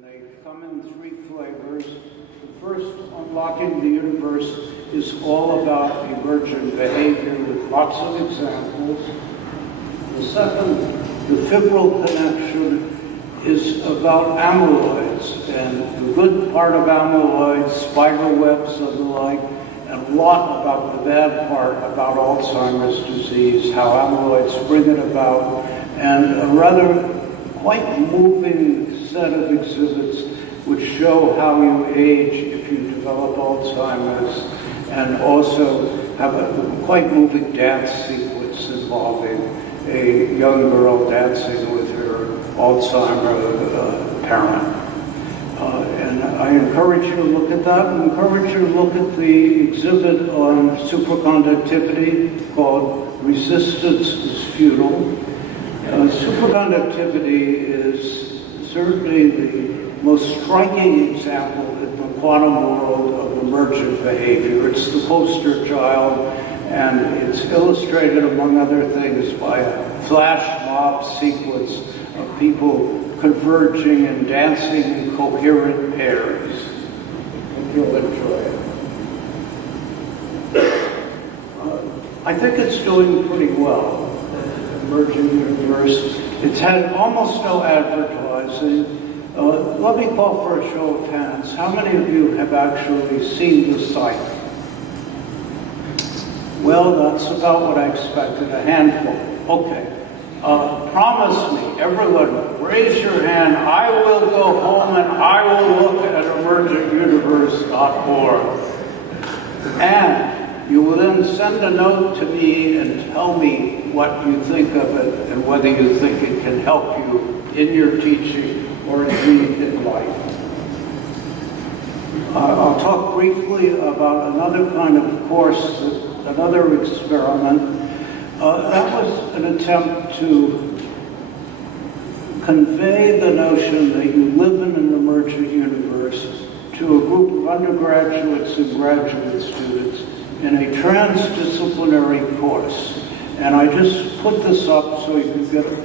and they come in three flavors. The first, Unlocking the Universe, is all about emergent behavior with lots of examples. The second, The Fibral Connection, is about amyloids and the good part of amyloids, spider webs and the like, and a lot about the bad part about Alzheimer's disease, how amyloids bring it about, and a rather quite moving set of exhibits which show how you age if you develop Alzheimer's, and also have a quite moving dance sequence involving a young girl dancing with her Alzheimer's parent. And I encourage you to look at that. I encourage you to look at the exhibit on superconductivity called Resistance is Futile. Superconductivity is certainly the most striking example in the quantum world of emergent behavior. It's the poster child, and it's illustrated, among other things, by a flash mob sequence of people converging and dancing in coherent pairs. You'll enjoy it. I think it's doing pretty well, Emerging Universe. It's had almost no advertising. Let me call for a show of hands. How many of you have actually seen the site? Well, that's about what I expected, a handful. Okay. Promise me, everyone, raise your hand. I will go home and I will look at emergentuniverse.org. And you will then send a note to me and tell me what you think of it and whether you think it can help you in your teaching or indeed in life. I'll talk briefly about another kind of course, another experiment. That was an attempt to convey the notion that you live in an emergent universe to a group of undergraduates and graduate students in a transdisciplinary course. And I just put this up so you can get a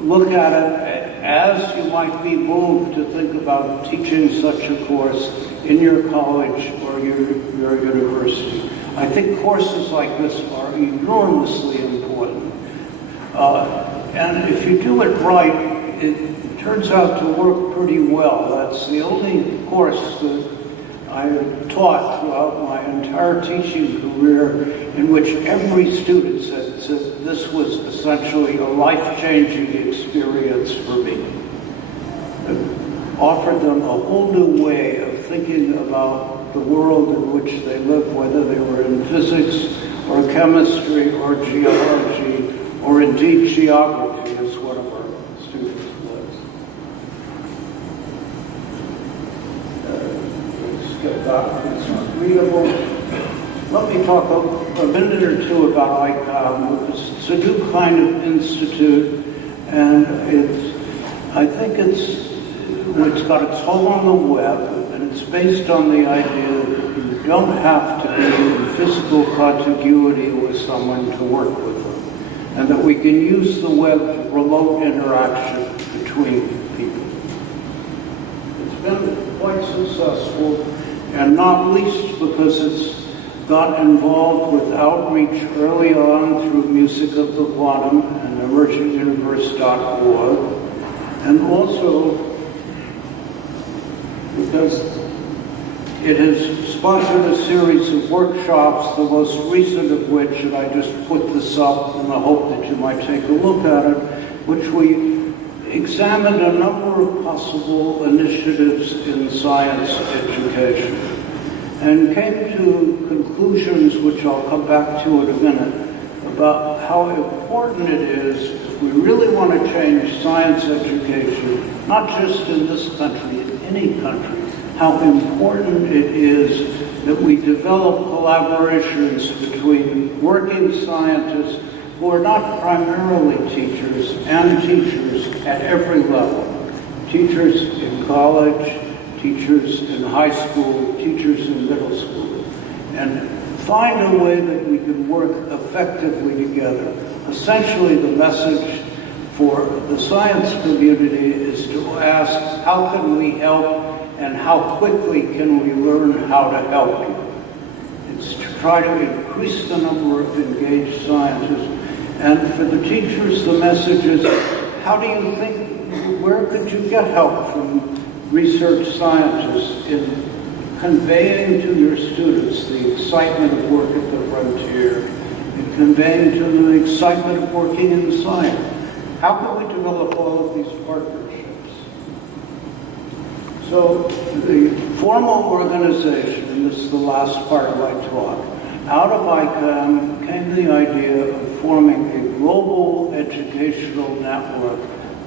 look at it as you might be moved to think about teaching such a course in your college or your university. I think courses like this are enormously important. And if you do it right, it turns out to work pretty well. That's the only course that I taught throughout my entire teaching career in which every student said this was essentially a life-changing experience for me. It offered them a whole new way of thinking about the world in which they live, whether they were in physics or chemistry or geology or indeed geography, as one of our students was. Let's get that. It's not readable. Let me talk a minute or two about ICOM. It's a new kind of institute, and I think it's got its home on the web, and it's based on the idea that you don't have to be in physical contiguity with someone to work with them, and that we can use the web for remote interaction between people. It's been quite successful, and not least because it's got involved with outreach early on through Music of the Quantum and emergentuniverse.org, and also because it has sponsored a series of workshops, the most recent of which, and I just put this up in the hope that you might take a look at it, which we examined a number of possible initiatives in science education and came to conclusions, which I'll come back to in a minute, about how important it is if we really want to change science education, not just in this country, in any country, how important it is that we develop collaborations between working scientists who are not primarily teachers and teachers at every level. Teachers in college, teachers in high school, teachers in middle school, and find a way that we can work effectively together. Essentially, the message for the science community is to ask, how can we help and how quickly can we learn how to help you? It's to try to increase the number of engaged scientists. And for the teachers, the message is, how do you think, where could you get help from research scientists in conveying to your students the excitement of work at the frontier, and conveying to them the excitement of working in science? How can we develop all of these partnerships? So the formal organization, and this is the last part of my talk, out of ICAM came the idea of forming a global educational network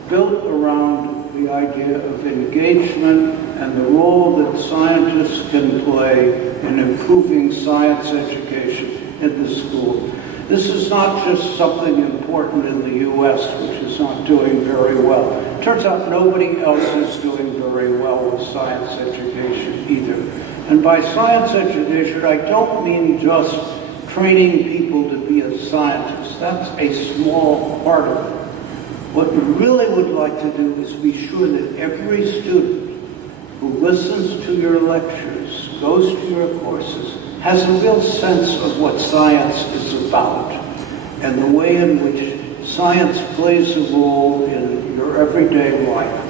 built around the idea of engagement and the role that scientists can play in improving science education in the school. This is not just something important in the U.S., which is not doing very well. It turns out nobody else is doing very well with science education either. And by science education, I don't mean just training people to be a scientist. That's a small part of it. What we really would like to do is be sure that every student who listens to your lectures, goes to your courses, has a real sense of what science is about and the way in which science plays a role in your everyday life.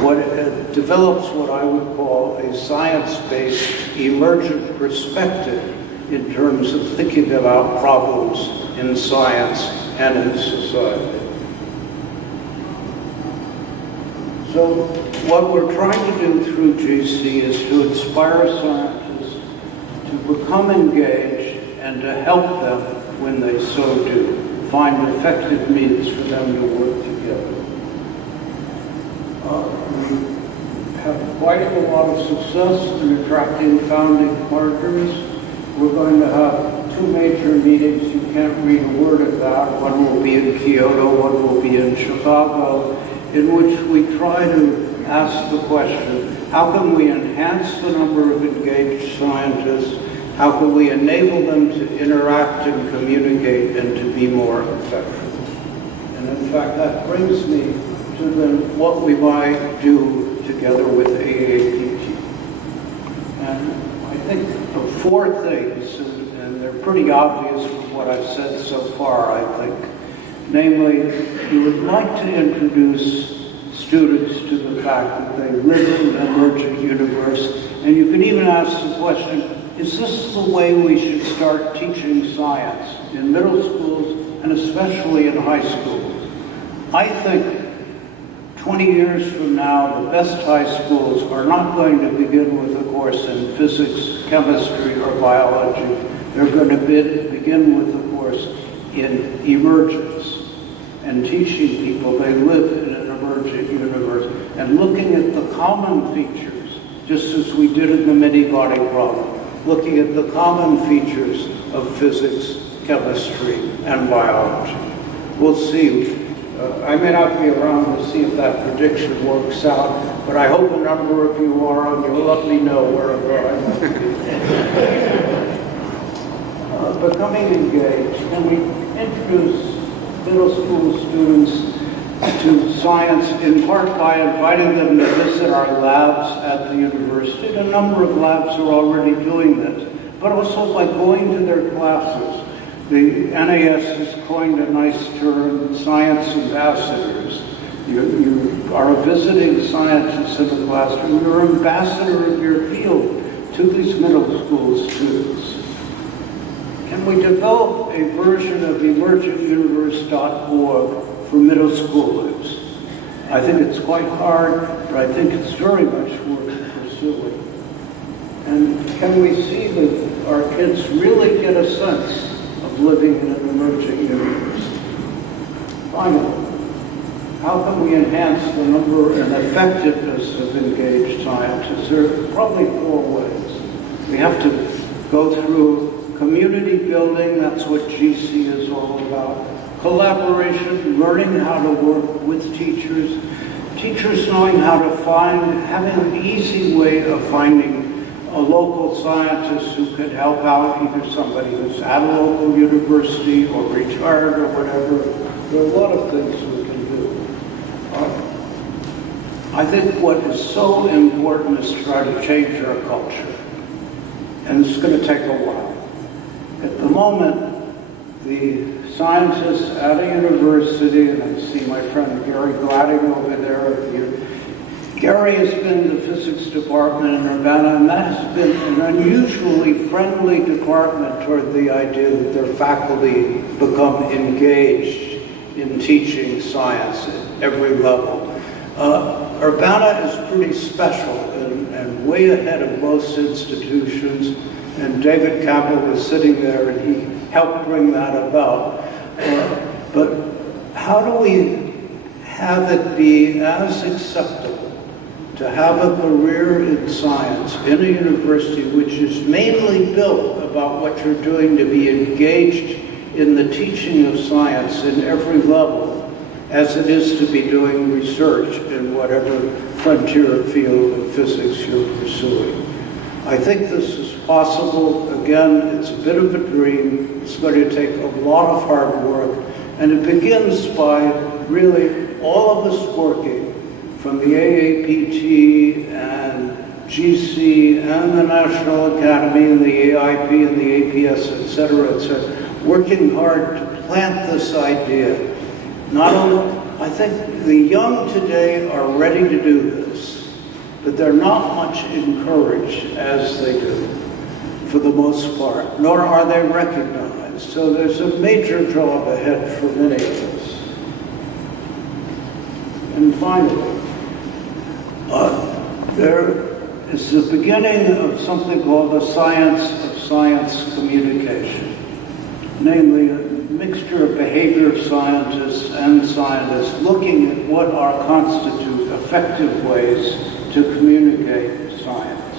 What it develops what I would call a science-based emergent perspective in terms of thinking about problems in science and in society. So what we're trying to do through GC is to inspire scientists to become engaged and to help them when they so do, find effective means for them to work together. We have quite a lot of success in attracting founding partners. We're going to have 2 major meetings. You can't read a word of that. One will be in Kyoto, one will be in Chicago, in which we try to ask the question, how can we enhance the number of engaged scientists? How can we enable them to interact and communicate and to be more effective? And in fact, that brings me to then what we might do together with AAPT. And I think the 4 things, and they're pretty obvious from what I've said so far, I think. Namely, we would like to introduce students to the fact that they live in an emergent universe. And you can even ask the question, is this the way we should start teaching science in middle schools and especially in high schools? I think 20 years from now, the best high schools are not going to begin with a course in physics, chemistry, or biology. They're going to begin with a course in emergence and teaching people they live in an emergent universe and looking at the common features, just as we did in the mini-body problem, looking at the common features of physics, chemistry, and biology. We'll see. I may not be around to see if that prediction works out, but I hope a number of you are, and you'll let me know wherever I might be. Becoming engaged, and we introduce middle school students to science in part by inviting them to visit our labs at the university. A number of labs are already doing this, but also by going to their classes. The NAS has coined a nice term, science ambassadors. You are a visiting scientist in the classroom. You're an ambassador of your field to these middle school students. Can we develop a version of emergentuniverse.org for middle schoolers? I think it's quite hard, but I think it's very much worth pursuing. And can we see that our kids really get a sense of living in an emergent universe? Finally, how can we enhance the number and effectiveness of engaged scientists? There are probably 4 ways. We have to go through community building, that's what GC is all about. Collaboration, learning how to work with teachers. Teachers knowing how to having an easy way of finding a local scientist who could help out, either somebody who's at a local university or retired or whatever. There are a lot of things we can do. I think what is so important is to try to change our culture. And it's going to take a while. At the moment, the scientists at a university, and I see my friend Gary Gladding over there. Gary has been in the physics department in Urbana, and that has been an unusually friendly department toward the idea that their faculty become engaged in teaching science at every level. Urbana is pretty special and way ahead of most institutions, and David Campbell was sitting there and he helped bring that about. But how do we have it be as acceptable to have a career in science in a university which is mainly built about what you're doing to be engaged in the teaching of science in every level, as it is to be doing research in whatever frontier field of physics you're pursuing? I think this is possible. Again, it's a bit of a dream. It's going to take a lot of hard work, and it begins by really all of us working, from the AAPT and GC and the National Academy and the AIP and the APS, et cetera, working hard to plant this idea. Not only, I think the young today are ready to do this, but they're not much encouraged as they do, for the most part, nor are they recognized. So there's a major job ahead for many of us. And finally, there is the beginning of something called the science of science communication, namely a mixture of behavior scientists and scientists looking at what are constitute effective ways to communicate science.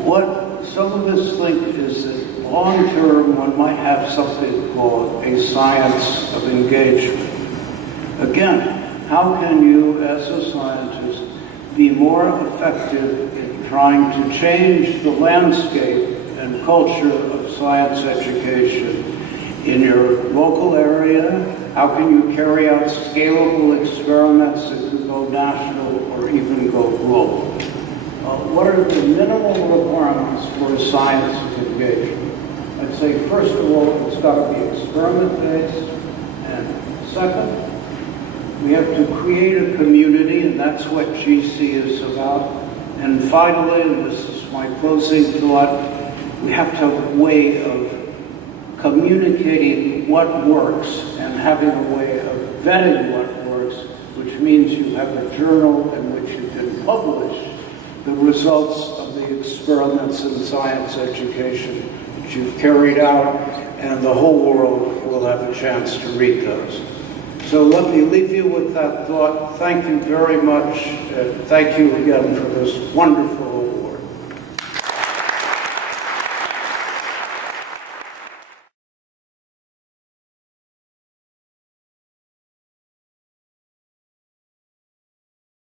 What some of us think is that long term one might have something called a science of engagement. Again, how can you as a scientist be more effective in trying to change the landscape and culture of science education in your local area? How can you carry out scalable experiments that can go national or even go global? What are the minimal requirements for science engagement? I'd say, first of all, it's got to be experiment-based, and second, we have to create a community, and that's what GC is about. And finally, and this is my closing thought, we have to have a way of communicating what works and having a way of vetting what works, which means you have a journal in which you can publish the results of the experiments in science education that you've carried out, and the whole world will have a chance to read those. So let me leave you with that thought. Thank you very much. Thank you again for this wonderful